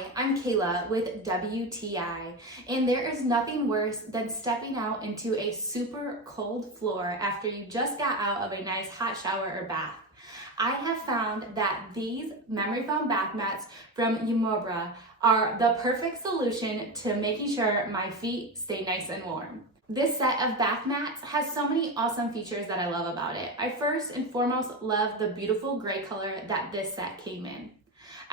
Hi, I'm Kayla with WTI, and there is nothing worse than stepping out into a super cold floor after you just got out of a nice hot shower or bath. I have found that these memory foam bath mats from Yimobra are the perfect solution to making sure my feet stay nice and warm. This set of bath mats has so many awesome features that I love about it. I first and foremost love the beautiful gray color that this set came in.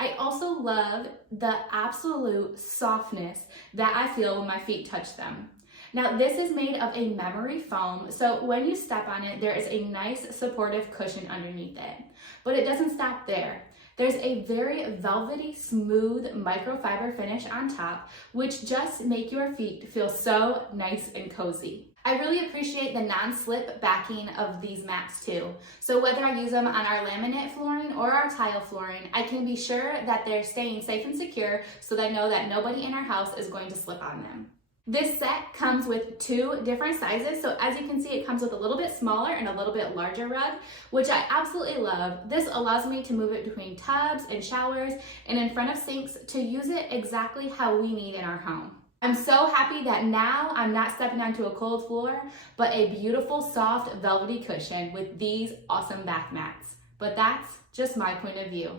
I also love the absolute softness that I feel when my feet touch them. Now this is made of a memory foam, so when you step on it, there is a nice supportive cushion underneath it. But it doesn't stop there. There's a very velvety, smooth microfiber finish on top, which just make your feet feel so nice and cozy. I really appreciate the non-slip backing of these mats too. So whether I use them on our laminate flooring or our tile flooring, I can be sure that they're staying safe and secure so that I know that nobody in our house is going to slip on them. This set comes with 2 different sizes, so as you can see, it comes with a little bit smaller and a little bit larger rug, which I absolutely love. This allows me to move it between tubs and showers and in front of sinks to use it exactly how we need in our home. I'm so happy that now I'm not stepping onto a cold floor, but a beautiful, soft, velvety cushion with these awesome bath mats. But that's just my point of view.